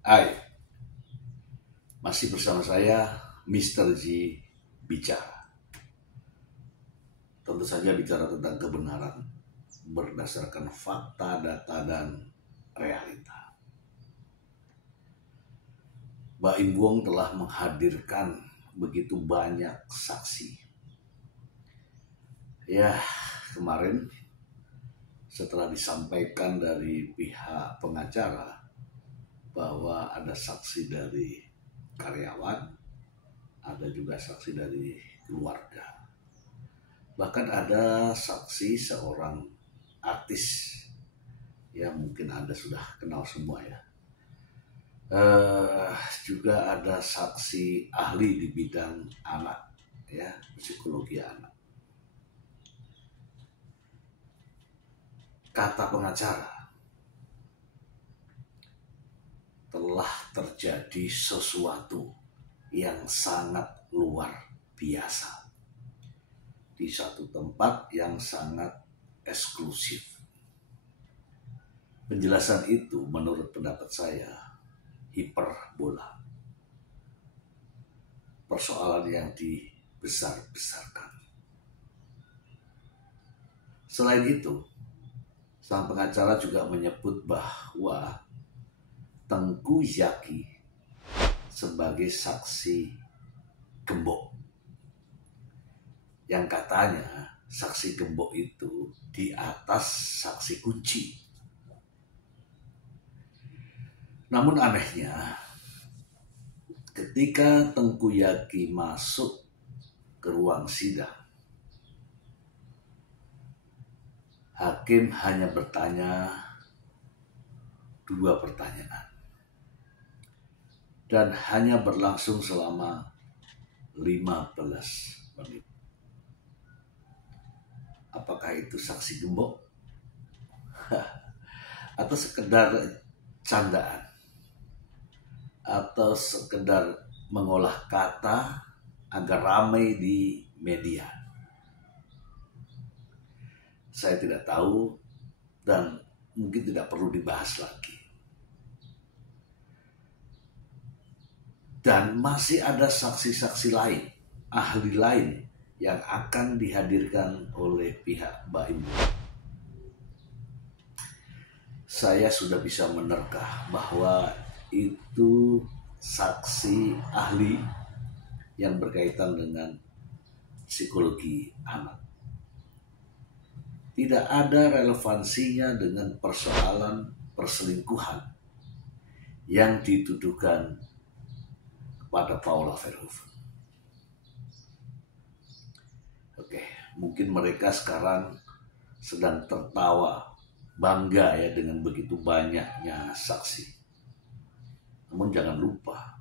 Hai, masih bersama saya Mr. G bicara. Tentu saja bicara tentang kebenaran berdasarkan fakta, data, dan realita. Baim Wong telah menghadirkan begitu banyak saksi. Ya, kemarin setelah disampaikan dari pihak pengacara bahwa ada saksi dari karyawan, ada juga saksi dari keluarga. Bahkan ada saksi seorang artis yang mungkin Anda sudah kenal semua ya. Juga ada saksi ahli di bidang anak ya, psikologi anak. Kata pengacara, telah terjadi sesuatu yang sangat luar biasa di satu tempat yang sangat eksklusif. Penjelasan itu menurut pendapat saya hiperbola. Persoalan yang dibesar-besarkan. Selain itu, sang pengacara juga menyebut bahwa Tengku Zaki sebagai saksi gembok. Yang katanya saksi gembok itu di atas saksi kunci. Namun anehnya, ketika Tengku Zaki masuk ke ruang sidang, hakim hanya bertanya 2 pertanyaan. Dan hanya berlangsung selama 15 menit. Apakah itu saksi gembok? Atau sekedar candaan? Atau sekedar mengolah kata agar ramai di media? Saya tidak tahu dan mungkin tidak perlu dibahas lagi. Dan masih ada saksi-saksi lain, ahli lain yang akan dihadirkan oleh pihak Baim. Saya sudah bisa menerka bahwa itu saksi ahli yang berkaitan dengan psikologi anak. Tidak ada relevansinya dengan persoalan perselingkuhan yang dituduhkan pada Paula Verhoeven. Oke, mungkin mereka sekarang sedang tertawa bangga ya dengan begitu banyaknya saksi. Namun jangan lupa,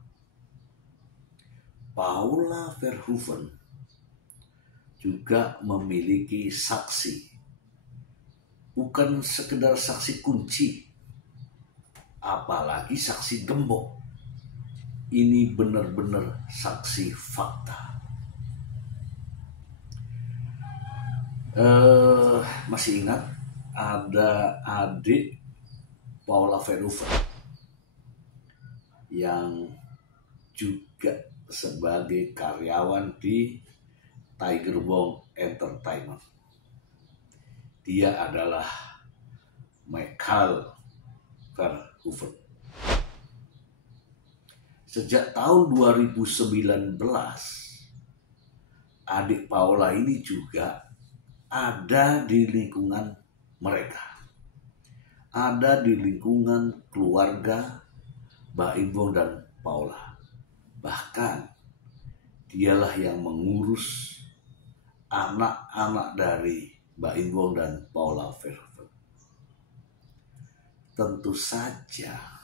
Paula Verhoeven juga memiliki saksi. Bukan sekedar saksi kunci, apalagi saksi gembok. Ini benar-benar saksi fakta. Masih ingat ada adik Paula Verhoeven yang juga sebagai karyawan di Tiger Wong Entertainment. Dia adalah Michael Verhoeven. Sejak tahun 2019, adik Paula ini juga ada di lingkungan mereka. Ada di lingkungan keluarga Baim Wong dan Paula. Bahkan dialah yang mengurus anak-anak dari Baim Wong dan Paula Verhoeven. Tentu saja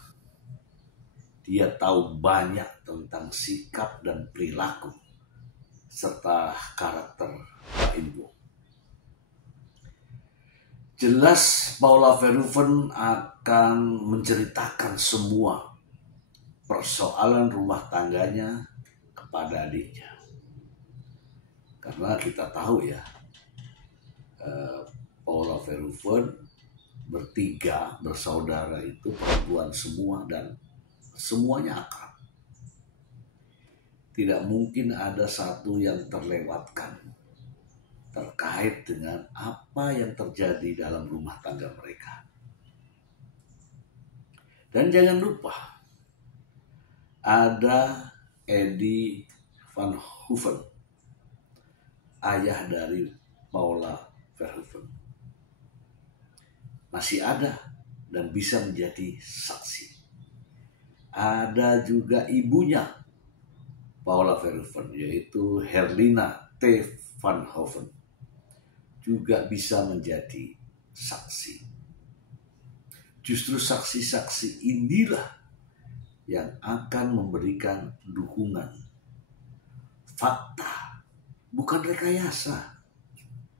dia tahu banyak tentang sikap dan perilaku serta karakter Baim Wong. Jelas Paula Verhoeven akan menceritakan semua persoalan rumah tangganya kepada adiknya. Karena kita tahu ya, Paula Verhoeven bertiga bersaudara itu perempuan semua dan semuanya akrab. Tidak mungkin ada satu yang terlewatkan terkait dengan apa yang terjadi dalam rumah tangga mereka. Dan jangan lupa, ada Eddie Van Hooven, ayah dari Paula Verhoeven. Masih ada dan bisa menjadi saksi. Ada juga ibunya Paula Verhoeven, yaitu Herlina T. Van Hoven, juga bisa menjadi saksi. Justru saksi-saksi inilah yang akan memberikan dukungan fakta, bukan rekayasa,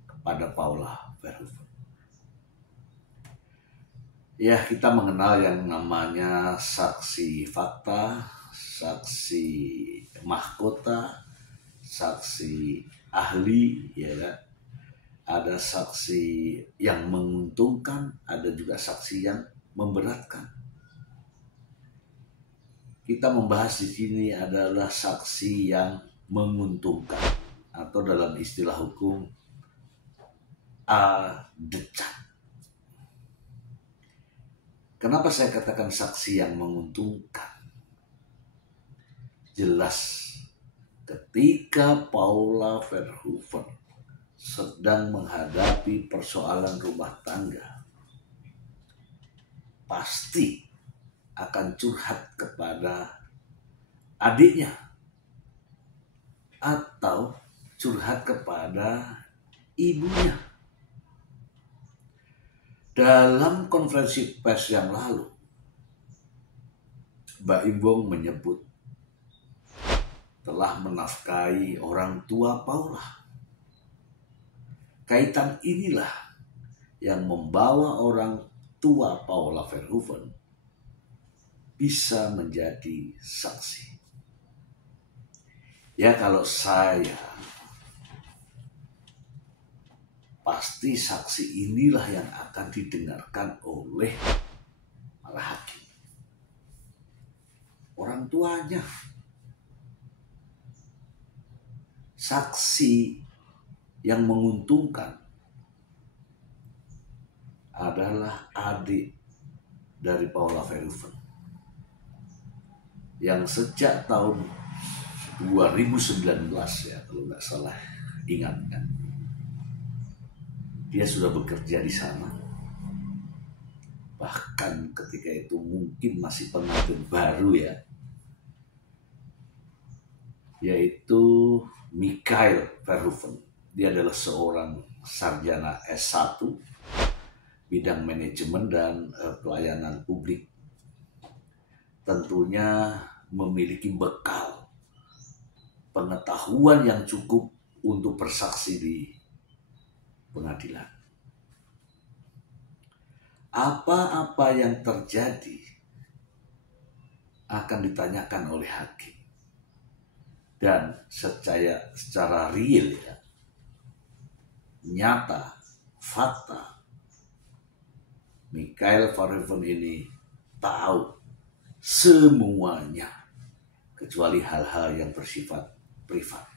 kepada Paula Verhoeven. Ya, kita mengenal yang namanya saksi fakta, saksi mahkota, saksi ahli, ya kan? Ada saksi yang menguntungkan, ada juga saksi yang memberatkan. Kita membahas di sini adalah saksi yang menguntungkan, atau dalam istilah hukum adecat. Kenapa saya katakan saksi yang menguntungkan? Jelas ketika Paula Verhoeven sedang menghadapi persoalan rumah tangga, pasti akan curhat kepada adiknya atau curhat kepada ibunya. Dalam konferensi pers yang lalu, Mbak Imbong menyebut telah menafkahi orang tua Paula. Kaitan inilah yang membawa orang tua Paula Verhoeven bisa menjadi saksi. Ya, kalau saya, pasti saksi inilah yang akan didengarkan oleh para hakim. Orang tuanya. Saksi yang menguntungkan adalah adik dari Paula Verhoeven yang sejak tahun 2019, ya kalau nggak salah ingat kan, dia sudah bekerja di sana. Bahkan ketika itu mungkin masih pengantin baru ya, yaitu Mikhail Verhoeven. Dia adalah seorang sarjana S1 bidang manajemen dan pelayanan publik. Tentunya memiliki bekal pengetahuan yang cukup untuk bersaksi di pengadilan. Apa-apa yang terjadi akan ditanyakan oleh hakim. Dan secara real ya, nyata, fakta, Mikhail Verhoeven ini tahu semuanya kecuali hal-hal yang bersifat privat.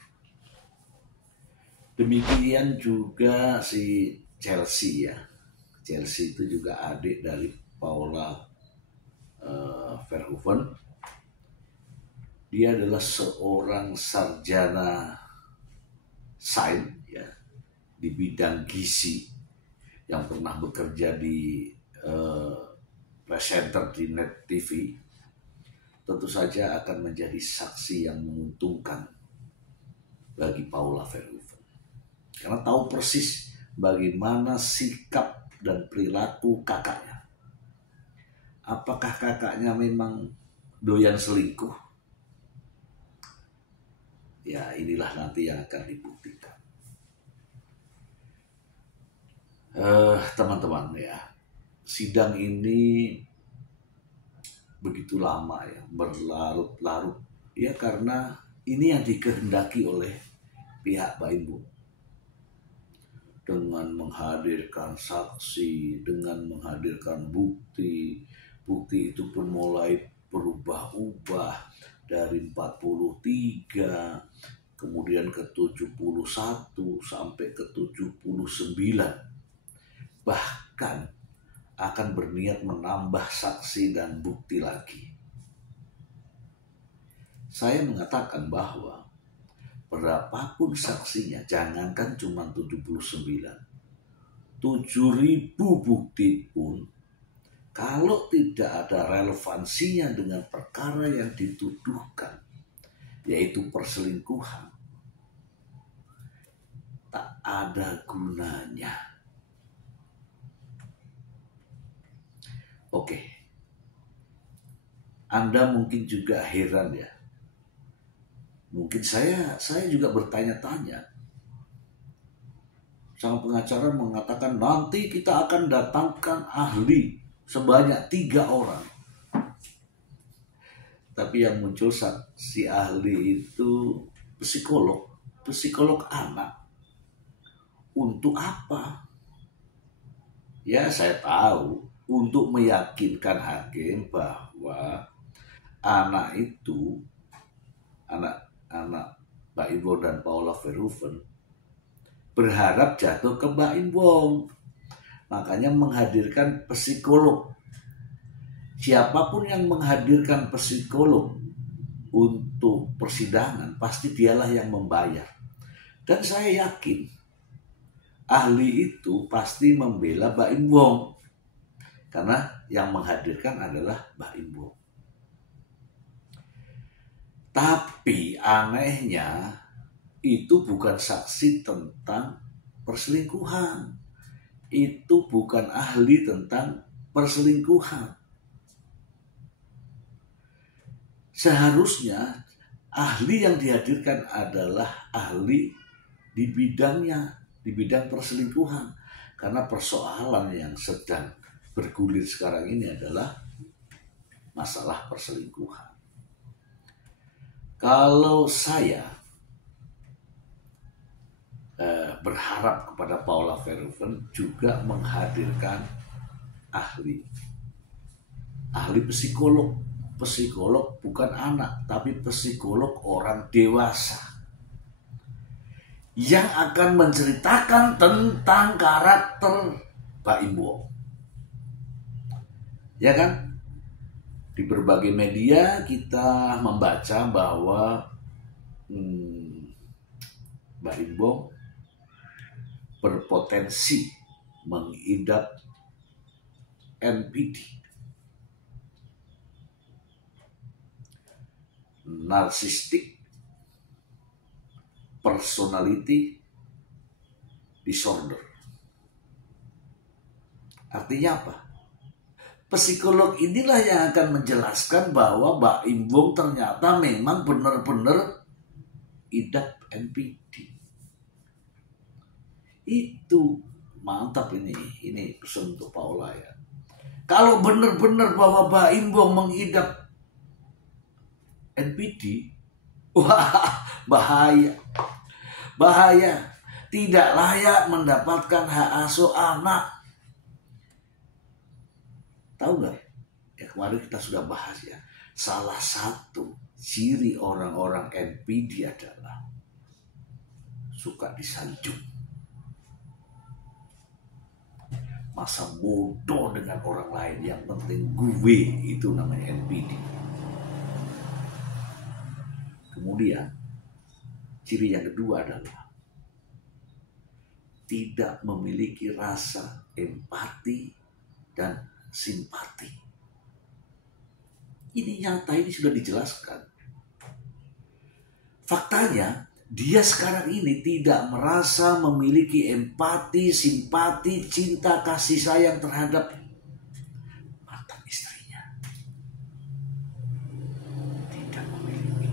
Demikian juga si Chelsea ya. Chelsea itu juga adik dari Paula Verhoeven. Dia adalah seorang sarjana sains ya, di bidang gizi yang pernah bekerja di presenter di Net TV. Tentu saja akan menjadi saksi yang menguntungkan bagi Paula Verhoeven. Karena tahu persis bagaimana sikap dan perilaku kakaknya. Apakah kakaknya memang doyan selingkuh? Ya, inilah nanti yang akan dibuktikan. Teman-teman ya, sidang ini begitu lama ya, berlarut-larut ya, karena ini yang dikehendaki oleh pihak Mbak Imbong. Dengan menghadirkan saksi, dengan menghadirkan bukti itu pun mulai berubah-ubah dari 43 kemudian ke 71 sampai ke 79, bahkan akan berniat menambah saksi dan bukti lagi. Saya mengatakan bahwa berapapun saksinya, jangankan cuma 79, 7.000 bukti pun, kalau tidak ada relevansinya dengan perkara yang dituduhkan, yaitu perselingkuhan, tak ada gunanya. Oke, Anda mungkin juga heran ya. Mungkin saya juga bertanya-tanya. Sang pengacara mengatakan nanti kita akan datangkan ahli sebanyak 3 orang. Tapi yang muncul si ahli itu psikolog anak. Untuk apa? Ya saya tahu, untuk meyakinkan hakim bahwa anak Mbak Imbong dan Paula Verhoeven berharap jatuh ke Mbak Imbong. Makanya menghadirkan psikolog. Siapapun yang menghadirkan psikolog untuk persidangan, pasti dialah yang membayar. Dan saya yakin ahli itu pasti membela Mbak Imbong, karena yang menghadirkan adalah Mbak Imbong. Tapi anehnya itu bukan saksi tentang perselingkuhan. Itu bukan ahli tentang perselingkuhan. Seharusnya ahli yang dihadirkan adalah ahli di bidangnya, di bidang perselingkuhan. Karena persoalan yang sedang bergulir sekarang ini adalah masalah perselingkuhan. Kalau saya berharap kepada Paula Verhoeven juga menghadirkan ahli psikolog bukan anak, tapi psikolog orang dewasa yang akan menceritakan tentang karakter Mbak Imbong. Ya kan? Di berbagai media kita membaca bahwa Mbak Imbong berpotensi mengidap NPD, Narcissistic Personality Disorder. Artinya apa? Psikolog inilah yang akan menjelaskan bahwa Mbak Imbong ternyata memang benar-benar idap NPD. Itu mantap ini pesan untuk Paula ya. Kalau benar-benar bahwa Mbak Imbong mengidap NPD, wah bahaya. Tidak layak mendapatkan hak asuh anak. Tahu nggak? Ya kemarin kita sudah bahas ya. Salah satu ciri orang-orang NPD adalah suka disanjung. Masa bodoh dengan orang lain, yang penting gue, itu namanya NPD. Kemudian ciri yang kedua adalah tidak memiliki rasa empati dan simpati. Ini nyata, ini sudah dijelaskan. Faktanya dia sekarang ini tidak merasa memiliki empati, simpati, cinta, kasih sayang terhadap mantan istrinya. Tidak memiliki.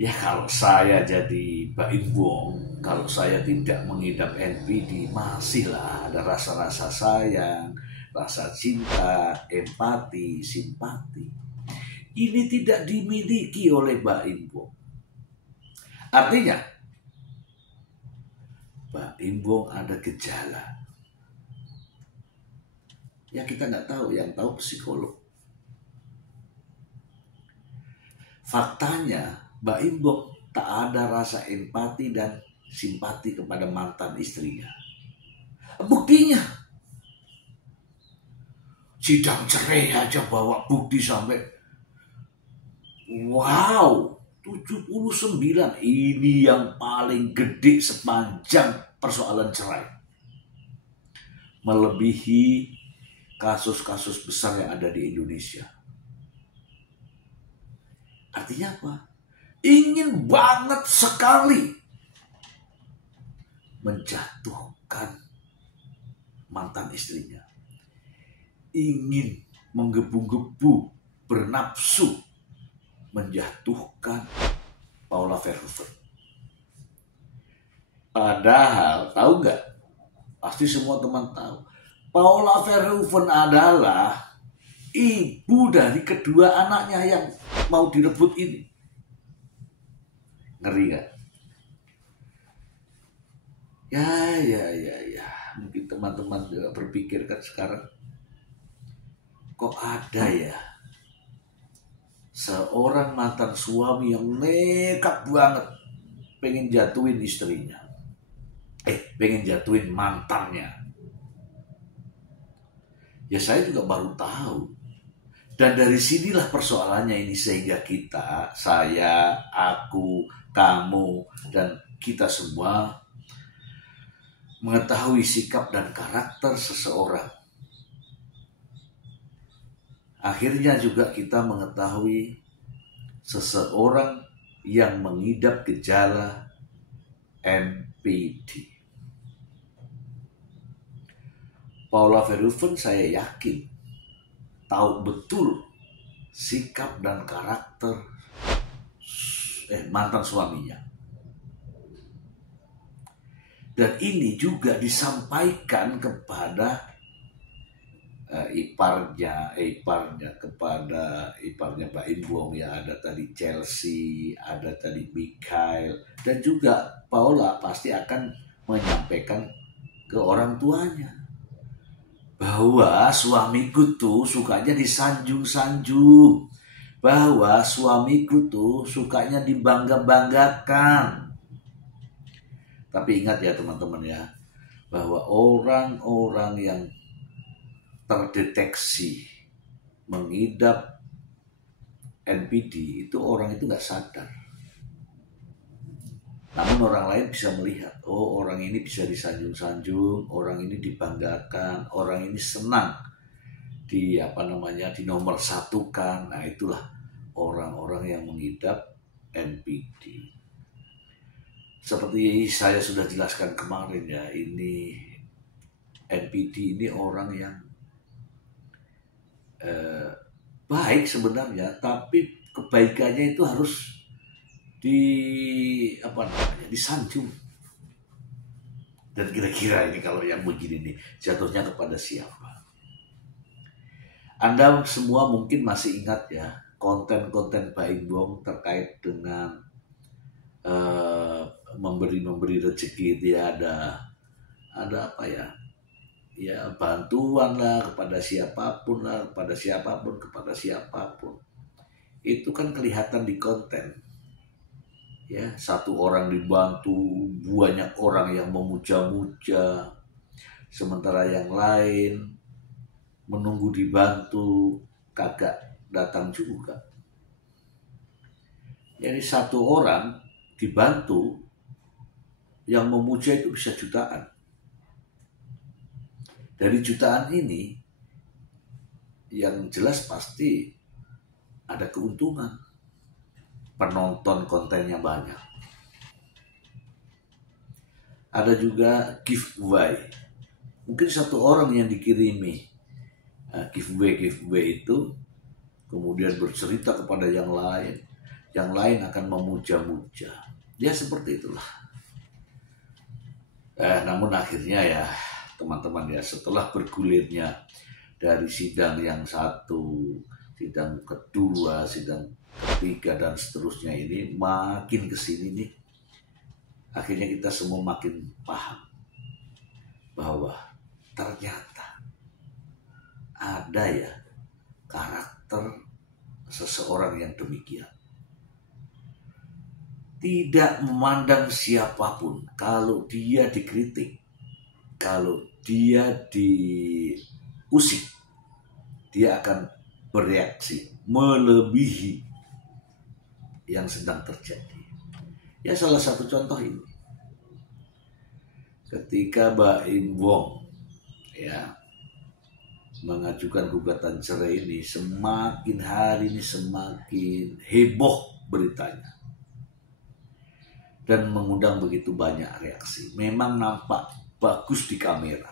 Ya kalau saya jadi Mbak Imbong, kalau saya tidak mengidap NPD, masihlah ada rasa-rasa sayang, rasa cinta, empati, simpati. Ini tidak dimiliki oleh Mbak Imbong. Artinya, Mbak Imbong ada gejala. Ya kita nggak tahu, yang tahu psikolog. Faktanya Mbak Imbok tak ada rasa empati dan simpati kepada mantan istrinya. Buktinya sidang cerai aja bawa bukti sampai wow 79. Ini yang paling gede sepanjang persoalan cerai, melebihi kasus-kasus besar yang ada di Indonesia. Artinya apa? Ingin banget sekali menjatuhkan mantan istrinya. Ingin menggebu-gebu, bernafsu menjatuhkan Paula Verhoeven. Padahal, tahu nggak? Pasti semua teman tahu. Paula Verhoeven adalah ibu dari kedua anaknya yang mau direbut ini. Ngeri nggak? Ya. Mungkin teman-teman juga berpikir kan sekarang, kok ada ya seorang mantan suami yang nekat banget pengen jatuhin istrinya. Pengen jatuhin mantannya. Ya saya juga baru tahu. Dan dari sinilah persoalannya ini, sehingga kita, saya, aku, kamu, dan kita semua mengetahui sikap dan karakter seseorang. Akhirnya juga kita mengetahui seseorang yang mengidap gejala NPD. Paula Verhoeven saya yakin tahu betul sikap dan karakter mantan suaminya. Dan ini juga disampaikan kepada iparnya kepada iparnya Mbak Imbong, ya, ada tadi Chelsea, ada tadi Mikhail, dan juga Paula pasti akan menyampaikan ke orang tuanya bahwa suamiku tuh sukanya disanjung-sanjung, bahwa suamiku tuh sukanya dibangga-banggakan. Tapi ingat ya teman-teman ya, bahwa orang-orang yang terdeteksi mengidap NPD itu orang itu nggak sadar. Namun orang lain bisa melihat, oh orang ini bisa disanjung-sanjung, orang ini dibanggakan, orang ini senang dinomor satukan. Nah itulah orang-orang yang mengidap NPD. Seperti saya sudah jelaskan kemarin ya, ini NPD ini orang yang baik sebenarnya, tapi kebaikannya itu harus disanjung. Dan kira-kira ini kalau yang begini nih jatuhnya kepada siapa? Anda semua mungkin masih ingat ya konten-konten Mbak Imbong terkait dengan memberi rezeki. Dia ada apa ya? Ya bantuan lah kepada siapapun. Itu kan kelihatan di konten. Ya, satu orang dibantu, banyak orang yang memuja-muja, sementara yang lain menunggu dibantu, kagak datang juga. Jadi satu orang dibantu, yang memuja itu bisa jutaan. Dari jutaan ini, yang jelas pasti ada keuntungan. Penonton kontennya banyak. Ada juga giveaway. Mungkin satu orang yang dikirimi giveaway itu kemudian bercerita kepada yang lain. Yang lain akan memuja-muja. Ya seperti itulah. Namun akhirnya ya teman-teman ya, setelah bergulirnya dari sidang yang satu, sidang kedua, sidang ketiga dan seterusnya ini, makin kesini nih akhirnya kita semua makin paham bahwa ternyata ada ya karakter seseorang yang demikian. Tidak memandang siapapun, kalau dia dikritik, kalau dia diusik, dia akan bereaksi melebihi yang sedang terjadi. Ya salah satu contoh ini. Ketika Baim Wong ya mengajukan gugatan cerai ini, semakin hari ini semakin heboh beritanya. Dan mengundang begitu banyak reaksi. Memang nampak bagus di kamera.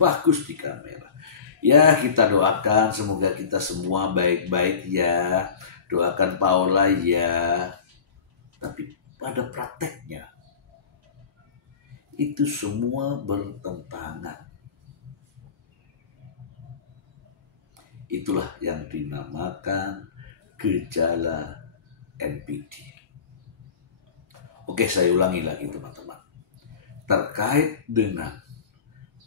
Bagus di kamera. Ya kita doakan semoga kita semua baik-baik ya. Doakan Paula ya. Tapi pada prakteknya itu semua bertentangan. Itulah yang dinamakan gejala NPD. Oke, saya ulangi lagi teman-teman. Terkait dengan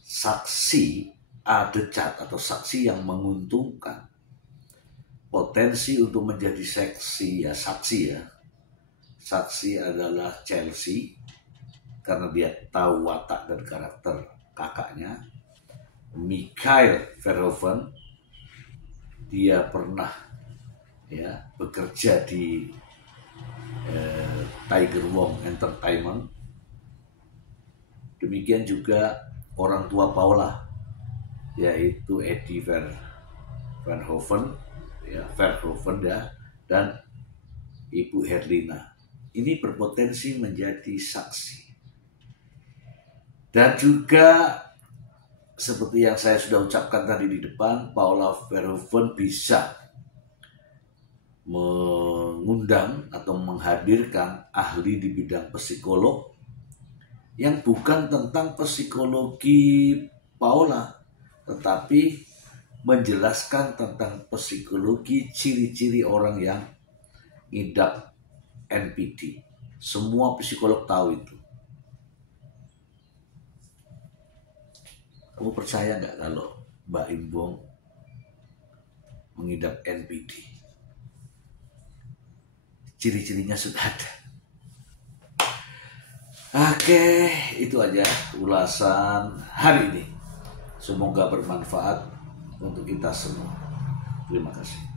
saksi adecat atau saksi yang menguntungkan, potensi untuk menjadi saksi ya. Saksi adalah Chelsea karena dia tahu watak dan karakter kakaknya. Mikael Verhoeven, dia pernah ya bekerja di Tiger Wong Entertainment. Demikian juga orang tua Paula, yaitu Eddie Verhoeven ya, dan Ibu Herlina. Ini berpotensi menjadi saksi. Dan juga seperti yang saya sudah ucapkan tadi di depan, Paula Verhoeven bisa mengundang atau menghadirkan ahli di bidang psikolog yang bukan tentang psikologi Paula, tetapi menjelaskan tentang psikologi ciri-ciri orang yang ngidap NPD. Semua psikolog tahu itu. Kamu percaya nggak kalau Baim Wong mengidap NPD? Ciri-cirinya sudah ada. Oke, itu aja ulasan hari ini. Semoga bermanfaat untuk kita semua. Terima kasih.